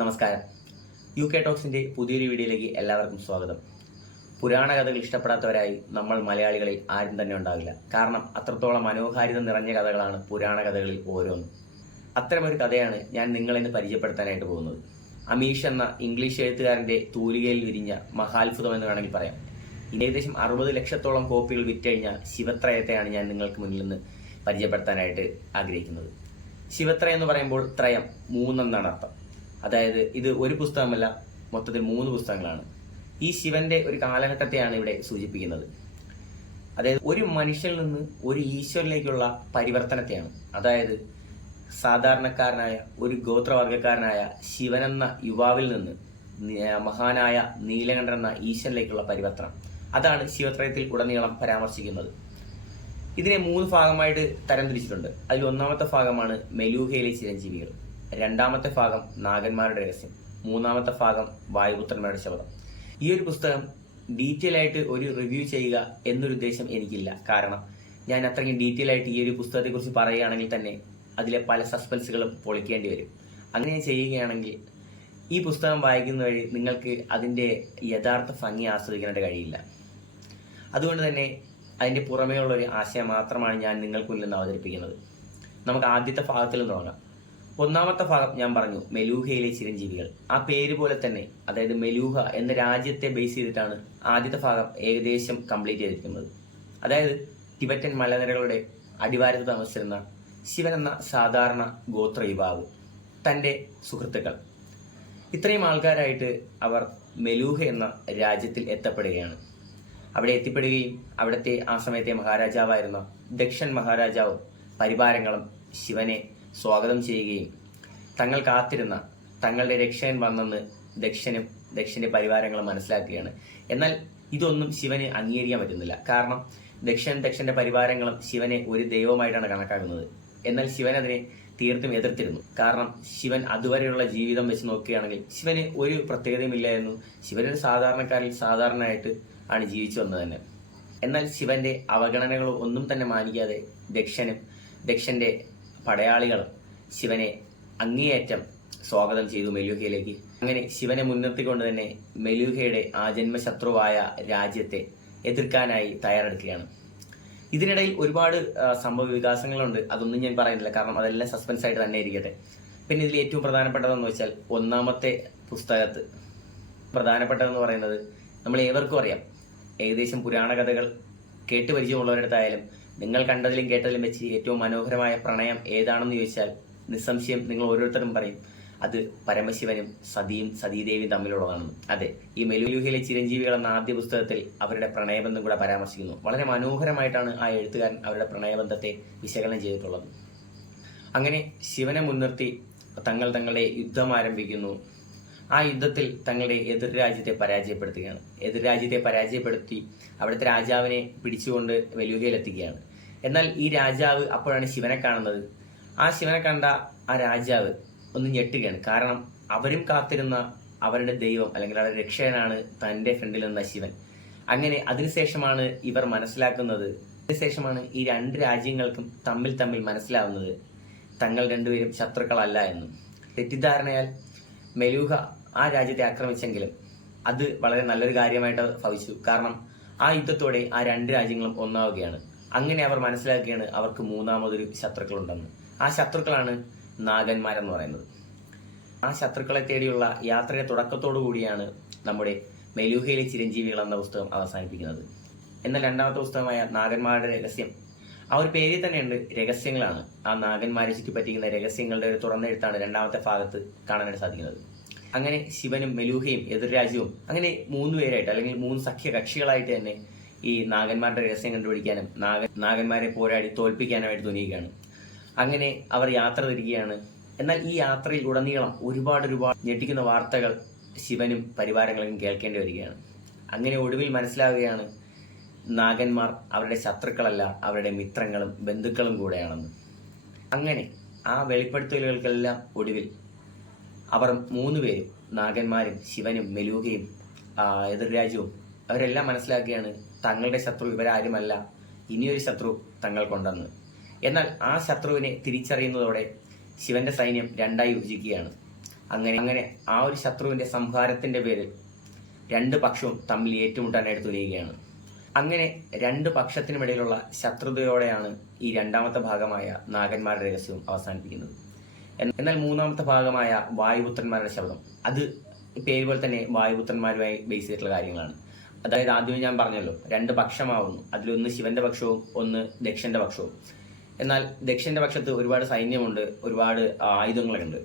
നമസ്കാരം. UK ടോക്സിൻ്റെ പുതിയൊരു വീഡിയോയിലേക്ക് എല്ലാവർക്കും സ്വാഗതം. പുരാണ കഥകൾ ഇഷ്ടപ്പെടാത്തവരായി നമ്മൾ മലയാളികളിൽ ആരും തന്നെ ഉണ്ടാവില്ല. കാരണം അത്രത്തോളം മനോഹാരിത നിറഞ്ഞ കഥകളാണ് പുരാണ കഥകളിൽ ഓരോന്നും. അത്തരമൊരു കഥയാണ് ഞാൻ നിങ്ങളിന്ന് പരിചയപ്പെടുത്താനായിട്ട് പോകുന്നത്. അമീഷ് എന്ന ഇംഗ്ലീഷ് എഴുത്തുകാരൻ്റെ തൂലികയിൽ വിരിഞ്ഞ മഹാത്ഭുതം എന്ന് വേണമെങ്കിൽ പറയാം. ഏകദേശം 60 ലക്ഷത്തോളം കോപ്പികൾ വിറ്റഴിഞ്ഞ ശിവത്രയത്തെയാണ് ഞാൻ നിങ്ങൾക്ക് മുന്നിൽ നിന്ന് പരിചയപ്പെടുത്താനായിട്ട് ആഗ്രഹിക്കുന്നത്. ശിവത്രയം എന്ന് പറയുമ്പോൾ ത്രയം 3 എന്നാണ് അർത്ഥം. അതായത് ഇത് ഒരു പുസ്തകമല്ല, മൊത്തത്തിൽ 3 പുസ്തകങ്ങളാണ്. ഈ ശിവന്റെ ഒരു കാലഘട്ടത്തെയാണ് ഇവിടെ സൂചിപ്പിക്കുന്നത്. അതായത് ഒരു മനുഷ്യനിൽ നിന്ന് ഒരു ഈശ്വരനിലേക്കുള്ള പരിവർത്തനത്തെയാണ്. അതായത് സാധാരണക്കാരനായ ഒരു ഗോത്രവർഗക്കാരനായ ശിവനെന്ന യുവാവിൽ നിന്ന് മഹാനായ നീലകണ്ഠൻ എന്ന ഈശ്വരനിലേക്കുള്ള പരിവർത്തനം. അതാണ് ശിവത്രയത്തിൽ ഉടനീളം പരാമർശിക്കുന്നത്. ഇതിനെ 3 ഭാഗമായിട്ട് തരംതിരിച്ചിട്ടുണ്ട്. അതിൽ ഒന്നാമത്തെ ഭാഗമാണ് മെലൂഹയിലെ ചിരഞ്ജീവികൾ, രണ്ടാമത്തെ ഭാഗം നാഗന്മാരുടെ രഹസ്യം, മൂന്നാമത്തെ ഭാഗം വായുപുത്രന്മാരുടെ ശബ്ദം. ഈ ഒരു പുസ്തകം ഡീറ്റെയിൽ ആയിട്ട് ഒരു റിവ്യൂ ചെയ്യുക എന്നൊരു ഉദ്ദേശം എനിക്കില്ല. കാരണം ഞാൻ അത്രയ്ക്കും ഡീറ്റെയിൽ ആയിട്ട് ഈ ഒരു പുസ്തകത്തെക്കുറിച്ച് പറയുകയാണെങ്കിൽ തന്നെ അതിലെ പല സസ്പെൻസുകളും പൊളിക്കേണ്ടി വരും. അങ്ങനെ ചെയ്യുകയാണെങ്കിൽ ഈ പുസ്തകം വായിക്കുന്ന വഴി നിങ്ങൾക്ക് അതിൻ്റെ യഥാർത്ഥ ഭംഗി ആസ്വദിക്കാനായിട്ട് കഴിയില്ല. അതുകൊണ്ട് തന്നെ അതിൻ്റെ പുറമേ ഉള്ളൊരു ആശയം മാത്രമാണ് ഞാൻ നിങ്ങൾക്ക് മുന്നിൽ നിന്ന് അവതരിപ്പിക്കുന്നത്. നമുക്ക് ആദ്യത്തെ ഭാഗത്തിൽ നിന്ന് തുടങ്ങാം. ഒന്നാമത്തെ ഭാഗം ഞാൻ പറഞ്ഞു, മെലൂഹയിലെ ചിരഞ്ജീവികൾ. ആ പേര് പോലെ തന്നെ, അതായത് മെലൂഹ എന്ന രാജ്യത്തെ ബേസ് ചെയ്തിട്ടാണ് ആദ്യത്തെ ഭാഗം ഏകദേശം കംപ്ലീറ്റ് ചെയ്തിരിക്കുന്നത്. അതായത് ടിബറ്റൻ മലനിരകളുടെ അടിവാരത്ത് താമസിച്ചിരുന്ന ശിവൻ എന്ന സാധാരണ ഗോത്ര യുവാവ്, തൻ്റെ സുഹൃത്തുക്കൾ, ഇത്രയും ആൾക്കാരായിട്ട് അവർ മെലൂഹ എന്ന രാജ്യത്തിൽ എത്തപ്പെടുകയാണ്. അവിടെ എത്തിപ്പെടുകയും അവിടുത്തെ ആ സമയത്തെ മഹാരാജാവായിരുന്ന ദക്ഷൻ മഹാരാജാവും പരിവാരങ്ങളും ശിവനെ സ്വാഗതം ചെയ്യുകയും തങ്ങൾ കാത്തിരുന്ന തങ്ങളുടെ രക്ഷകൻ വന്നെന്ന് ദക്ഷന്റെ പരിവാരങ്ങളും മനസ്സിലാക്കുകയാണ്. എന്നാൽ ഇതൊന്നും ശിവന് അംഗീകരിക്കാൻ പറ്റുന്നില്ല. കാരണം ദക്ഷന്റെ പരിവാരങ്ങളും ശിവനെ ഒരു ദൈവമായിട്ടാണ് കണക്കാക്കുന്നത്. എന്നാൽ ശിവൻ അതിനെ തീർത്തും എതിർത്തിരുന്നു. കാരണം ശിവൻ അതുവരെയുള്ള ജീവിതം വെച്ച് നോക്കുകയാണെങ്കിൽ ശിവന് ഒരു പ്രത്യേകതയുമില്ലായിരുന്നു. ശിവനൊരു സാധാരണക്കാരിൽ സാധാരണയായിട്ട് ആണ് ജീവിച്ചു വന്നത് തന്നെ. എന്നാൽ ശിവന്റെ അവഗണനകൾ ഒന്നും തന്നെ മാനിക്കാതെ ദക്ഷന്റെ പടയാളികളും ശിവനെ അങ്ങേയറ്റം സ്വാഗതം ചെയ്തു മെലൂഹയിലേക്ക്. അങ്ങനെ ശിവനെ മുൻനിർത്തിക്കൊണ്ട് തന്നെ മെലൂഹയുടെ ആ ജന്മശത്രുവായ രാജ്യത്തെ എതിർക്കാനായി തയ്യാറെടുക്കുകയാണ്. ഇതിനിടയിൽ ഒരുപാട് സംഭവ വികാസങ്ങളുണ്ട്. അതൊന്നും ഞാൻ പറയുന്നില്ല, കാരണം അതെല്ലാം സസ്പെൻസ് ആയിട്ട് തന്നെ ഇരിക്കട്ടെ. പിന്നെ ഇതിൽ ഏറ്റവും പ്രധാനപ്പെട്ടതെന്ന് വെച്ചാൽ ഒന്നാമത്തെ പുസ്തകത്ത് പ്രധാനപ്പെട്ടതെന്ന് പറയുന്നത് നമ്മൾ ഏവർക്കും അറിയാം. ഏകദേശം പുരാണ കഥകൾ കേട്ട് പരിചയമുള്ളവരടുത്തായാലും നിങ്ങൾ കണ്ടതിലും കേട്ടതിലും വെച്ച് ഏറ്റവും മനോഹരമായ പ്രണയം ഏതാണെന്ന് ചോദിച്ചാൽ നിസ്സംശയം നിങ്ങൾ ഓരോരുത്തരും പറയും അത് പരമശിവനും സതീദേവിയും തമ്മിലുള്ളതാണെന്ന്. അതെ, ഈ മെലൂഹയിലെ ചിരഞ്ജീവികൾ എന്ന ആദ്യ പുസ്തകത്തിൽ അവരുടെ പ്രണയബന്ധം കൂടെ പരാമർശിക്കുന്നു. വളരെ മനോഹരമായിട്ടാണ് ആ എഴുത്തുകാരൻ അവരുടെ പ്രണയബന്ധത്തെ വിശകലനം ചെയ്തിട്ടുള്ളത്. അങ്ങനെ ശിവനെ മുൻനിർത്തി തങ്ങളുടെ യുദ്ധം ആരംഭിക്കുന്നു. ആ യുദ്ധത്തിൽ തങ്ങളുടെ എതിർരാജ്യത്തെ പരാജയപ്പെടുത്തുകയാണ്. എതിർരാജ്യത്തെ പരാജയപ്പെടുത്തി അവിടുത്തെ രാജാവിനെ പിടിച്ചുകൊണ്ട് മെലൂഹയിലെത്തിക്കുകയാണ്. എന്നാൽ ഈ രാജാവ് അപ്പോഴാണ് ശിവനെ കാണുന്നത്. ആ ശിവനെ കണ്ട ആ രാജാവ് ഒന്ന് ഞെട്ടുകയാണ്. കാരണം അവരും കാത്തിരുന്ന അവരുടെ ദൈവം അല്ലെങ്കിൽ അവരുടെ രക്ഷകനാണ് തൻ്റെ ഫ്രണ്ടിൽ നിന്ന ശിവൻ. അങ്ങനെ അതിനുശേഷമാണ് ഇവർ മനസ്സിലാക്കുന്നത്, അതിനുശേഷമാണ് ഈ 2 രാജ്യങ്ങൾക്കും തമ്മിൽ മനസ്സിലാവുന്നത് തങ്ങൾ രണ്ടുപേരും ശത്രുക്കളല്ല എന്നും. തെറ്റിദ്ധാരണയാൽ മെലൂഹ ആ രാജ്യത്തെ ആക്രമിച്ചെങ്കിലും അത് വളരെ നല്ലൊരു കാര്യമായിട്ട് ഭവിച്ചു. കാരണം ആ യുദ്ധത്തോടെ ആ 2 രാജ്യങ്ങളും ഒന്നാവുകയാണ്. അങ്ങനെ അവർ മനസ്സിലാക്കുകയാണ് അവർക്ക് മൂന്നാമതൊരു ശത്രുക്കളുണ്ടെന്ന്. ആ ശത്രുക്കളാണ് നാഗന്മാരെന്ന് പറയുന്നത്. ആ ശത്രുക്കളെ തേടിയുള്ള യാത്രയുടെ തുടക്കത്തോടു കൂടിയാണ് നമ്മുടെ മെലൂഹയിലെ ചിരഞ്ജീവികൾ എന്ന പുസ്തകം അവസാനിപ്പിക്കുന്നത്. എന്നാൽ രണ്ടാമത്തെ പുസ്തകമായ നാഗന്മാരുടെ രഹസ്യം, ആ ഒരു പേരിൽ തന്നെയുണ്ട് രഹസ്യങ്ങളാണ്. ആ നാഗന്മാരെ ചുറ്റിപ്പറ്റിക്കുന്ന രഹസ്യങ്ങളുടെ ഒരു തുറന്നെഴുത്താണ് രണ്ടാമത്തെ ഭാഗത്ത് കാണാനായിട്ട് സാധിക്കുന്നത്. അങ്ങനെ ശിവനും മെലൂഹയും എതിർരാജ്യവും അങ്ങനെ 3 പേരായിട്ട് അല്ലെങ്കിൽ 3 സഖ്യ കക്ഷികളായിട്ട് തന്നെ ഈ നാഗന്മാരുടെ രഹസ്യം കണ്ടുപിടിക്കാനും നാഗന്മാരെ പോരാടി തോൽപ്പിക്കാനുമായിട്ട് തുനിയുകയാണ്. അങ്ങനെ അവർ യാത്ര തിരിക്കുകയാണ്. എന്നാൽ ഈ യാത്രയിൽ ഉടനീളം ഒരുപാട് ഞെട്ടിക്കുന്ന വാർത്തകൾ ശിവനും പരിവാരങ്ങളും കേൾക്കേണ്ടി വരികയാണ്. അങ്ങനെ ഒടുവിൽ മനസ്സിലാവുകയാണ് നാഗന്മാർ അവരുടെ ശത്രുക്കളല്ല, അവരുടെ മിത്രങ്ങളും ബന്ധുക്കളും കൂടെയാണെന്ന്. അങ്ങനെ ആ വെളിപ്പെടുത്തലുകൾക്കെല്ലാം ഒടുവിൽ അവർ 3 പേരും, നാഗന്മാരും ശിവനും മെലൂഹയും എതിർരാജ്യവും, അവരെല്ലാം മനസ്സിലാക്കുകയാണ് തങ്ങളുടെ ശത്രു ഇവരാരുമല്ല, ഇനിയൊരു ശത്രു തങ്ങൾക്കുണ്ടെന്ന്. എന്നാൽ ആ ശത്രുവിനെ തിരിച്ചറിയുന്നതോടെ ശിവന്റെ സൈന്യം 2ആയി വിഭജിക്കുകയാണ്. അങ്ങനെ ആ ഒരു ശത്രുവിന്റെ സംഹാരത്തിന്റെ പേരിൽ രണ്ട് പക്ഷവും തമ്മിൽ ഏറ്റുമുട്ടാനായിട്ട് തുനിയുകയാണ്. അങ്ങനെ രണ്ട് പക്ഷത്തിനുമിടയിലുള്ള ശത്രുതയോടെയാണ് ഈ രണ്ടാമത്തെ ഭാഗമായ നാഗന്മാരുടെ രഹസ്യവും അവസാനിപ്പിക്കുന്നത്. എന്നാൽ മൂന്നാമത്തെ ഭാഗമായ വായുപുത്രന്മാരുടെ ശബ്ദം, അത് പേര് പോലെ തന്നെ വായുപുത്രന്മാരുമായി ബേസ് ചെയ്തിട്ടുള്ള കാര്യങ്ങളാണ്. അതായത് ആദ്യമേ ഞാൻ പറഞ്ഞല്ലോ, രണ്ട് പക്ഷമാവുന്നു. അതിലൊന്ന് ശിവന്റെ പക്ഷവും ഒന്ന് ദക്ഷന്റെ പക്ഷവും. എന്നാൽ ദക്ഷന്റെ പക്ഷത്ത് ഒരുപാട് സൈന്യമുണ്ട്, ഒരുപാട് ആയുധങ്ങളൊക്കെ ഉണ്ട്.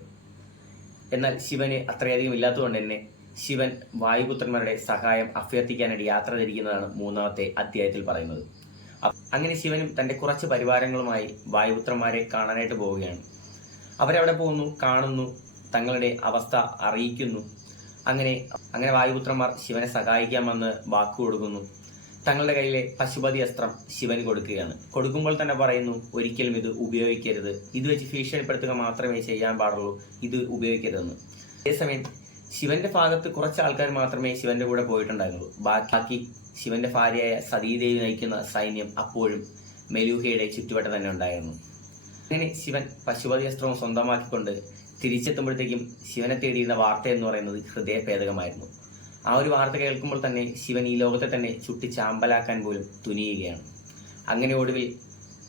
എന്നാൽ ശിവന് അത്രയധികം ഇല്ലാത്തതുകൊണ്ട് തന്നെ ശിവൻ വായുപുത്രന്മാരുടെ സഹായം അഭ്യർത്ഥിക്കാനായിട്ട് യാത്ര തിരിക്കുന്നതാണ് മൂന്നാമത്തെ അധ്യായത്തിൽ പറയുന്നത്. അങ്ങനെ ശിവനും തന്റെ കുറച്ച് പരിവാരങ്ങളുമായി വായുപുത്രന്മാരെ കാണാനായിട്ട് പോവുകയാണ്. അവരവിടെ പോകുന്നു, കാണുന്നു, തങ്ങളുടെ അവസ്ഥ അറിയിക്കുന്നു. അങ്ങനെ വായുപുത്രന്മാർ ശിവനെ സഹായിക്കാമെന്ന് വാക്കു കൊടുക്കുന്നു. തങ്ങളുടെ കയ്യിലെ പശുപതി അസ്ത്രം ശിവന് കൊടുക്കുകയാണ്. കൊടുക്കുമ്പോൾ തന്നെ പറയുന്നു, ഒരിക്കലും ഇത് ഉപയോഗിക്കരുത്, ഇത് വെച്ച് ഭീഷണിപ്പെടുത്തുക മാത്രമേ ചെയ്യാൻ പാടുള്ളൂ, ഇത് ഉപയോഗിക്കരുതെന്ന്. അതേസമയം ശിവന്റെ ഭാഗത്ത് കുറച്ച് ആൾക്കാർ മാത്രമേ ശിവന്റെ കൂടെ പോയിട്ടുണ്ടായിരുന്നുള്ളൂ. ബാക്കി ശിവന്റെ ഭാര്യയായ സതീദേവി നയിക്കുന്ന സൈന്യം അപ്പോഴും മെലൂഹയുടെ ചുറ്റുവട്ടം തന്നെ ഉണ്ടായിരുന്നു. അങ്ങനെ ശിവൻ പശുപതി അസ്ത്രവും സ്വന്തമാക്കിക്കൊണ്ട് തിരിച്ചെത്തുമ്പോഴത്തേക്കും ശിവനെ തേടിയിരുന്ന വാർത്ത എന്ന് പറയുന്നത് ഹൃദയഭേദകമായിരുന്നു. ആ ഒരു വാർത്ത കേൾക്കുമ്പോൾ തന്നെ ശിവൻ ഈ ലോകത്തെ തന്നെ ചുട്ടിച്ചാമ്പലാക്കാൻ പോലും തുനിയുകയാണ്. അങ്ങനെ ഒടുവിൽ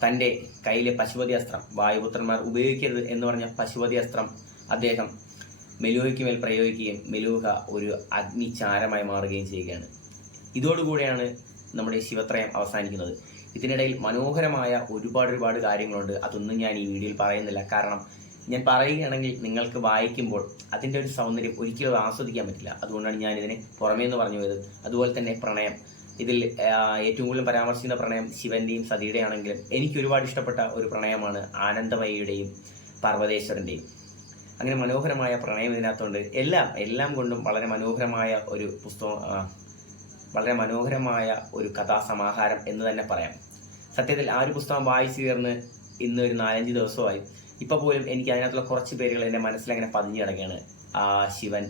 തൻ്റെ കയ്യിലെ പശുപതി അസ്ത്രം, വായുപുത്രന്മാർ ഉപയോഗിക്കരുത് എന്ന് പറഞ്ഞ പശുപതി അസ്ത്രം അദ്ദേഹം മെലൂഹയ്ക്ക് മേൽ പ്രയോഗിക്കുകയും മെലൂഹ ഒരു അഗ്നിചാരമായി മാറുകയും ചെയ്യുകയാണ്. ഇതോടുകൂടെയാണ് നമ്മുടെ ശിവത്രയം അവസാനിക്കുന്നത്. ഇതിനിടയിൽ മനോഹരമായ ഒരുപാട് കാര്യങ്ങളുണ്ട്. അതൊന്നും ഞാൻ ഈ വീഡിയോയിൽ പറയുന്നില്ല. കാരണം ഞാൻ പറയുകയാണെങ്കിൽ നിങ്ങൾക്ക് വായിക്കുമ്പോൾ അതിൻ്റെ ഒരു സൗന്ദര്യം ഒരിക്കലും ആസ്വദിക്കാൻ പറ്റില്ല. അതുകൊണ്ടാണ് ഞാൻ ഇതിനെ പുറമേ എന്ന് പറഞ്ഞു പോയത്. അതുപോലെ തന്നെ പ്രണയം, ഇതിൽ ഏറ്റവും കൂടുതൽ പരാമർശിക്കുന്ന പ്രണയം ശിവന്റെയും സതിയുടെയും ആണെങ്കിലും എനിക്ക് ഒരുപാട് ഇഷ്ടപ്പെട്ട ഒരു പ്രണയമാണ് ആനന്ദമയിയുടെയും പർവ്വതേശ്വരൻ്റെയും. അങ്ങനെ മനോഹരമായ പ്രണയം ഇതിനകത്തുണ്ട്. എല്ലാം കൊണ്ടും വളരെ മനോഹരമായ ഒരു പുസ്തകം, വളരെ മനോഹരമായ ഒരു കഥാസമാഹാരം എന്ന് തന്നെ പറയാം. സത്യത്തിൽ ആ ഒരു പുസ്തകം വായിച്ചു തീർന്ന് ഇന്ന് ഒരു 4-5 ദിവസമായി. ഇപ്പൊ പോലും എനിക്ക് അതിനകത്തുള്ള കുറച്ച് പേരുകൾ എൻ്റെ മനസ്സിലങ്ങനെ പതിഞ്ഞു കിടക്കുകയാണ്. ശിവൻ,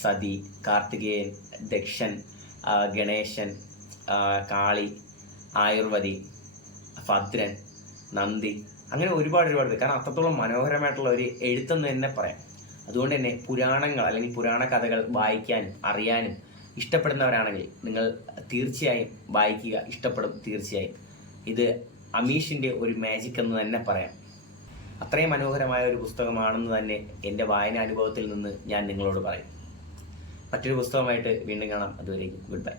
സതി, കാർത്തികേയൻ, ദക്ഷൻ, ഗണേശൻ, കാളി, ആയുർവതി, ഭദ്രൻ, നന്ദി, അങ്ങനെ ഒരുപാട് പേര്. കാരണം അത്രത്തോളം മനോഹരമായിട്ടുള്ള ഒരു എഴുത്തെന്ന് തന്നെ പറയാം. അതുകൊണ്ട് തന്നെ പുരാണങ്ങൾ അല്ലെങ്കിൽ പുരാണ കഥകൾ വായിക്കാനും അറിയാനും ഇഷ്ടപ്പെടുന്നവരാണെങ്കിൽ നിങ്ങൾ തീർച്ചയായും വായിക്കുക, ഇഷ്ടപ്പെടും തീർച്ചയായും. ഇത് അമീഷിൻ്റെ ഒരു മാജിക് എന്ന് തന്നെ പറയാം. അത്രയും മനോഹരമായ ഒരു പുസ്തകമാണെന്ന് തന്നെ എൻ്റെ വായനാനുഭവത്തിൽ നിന്ന് ഞാൻ നിങ്ങളോട് പറയും. മറ്റൊരു പുസ്തകമായിട്ട് വീണ്ടും കാണാം. അതുവരേക്കും ഗുഡ് ബൈ.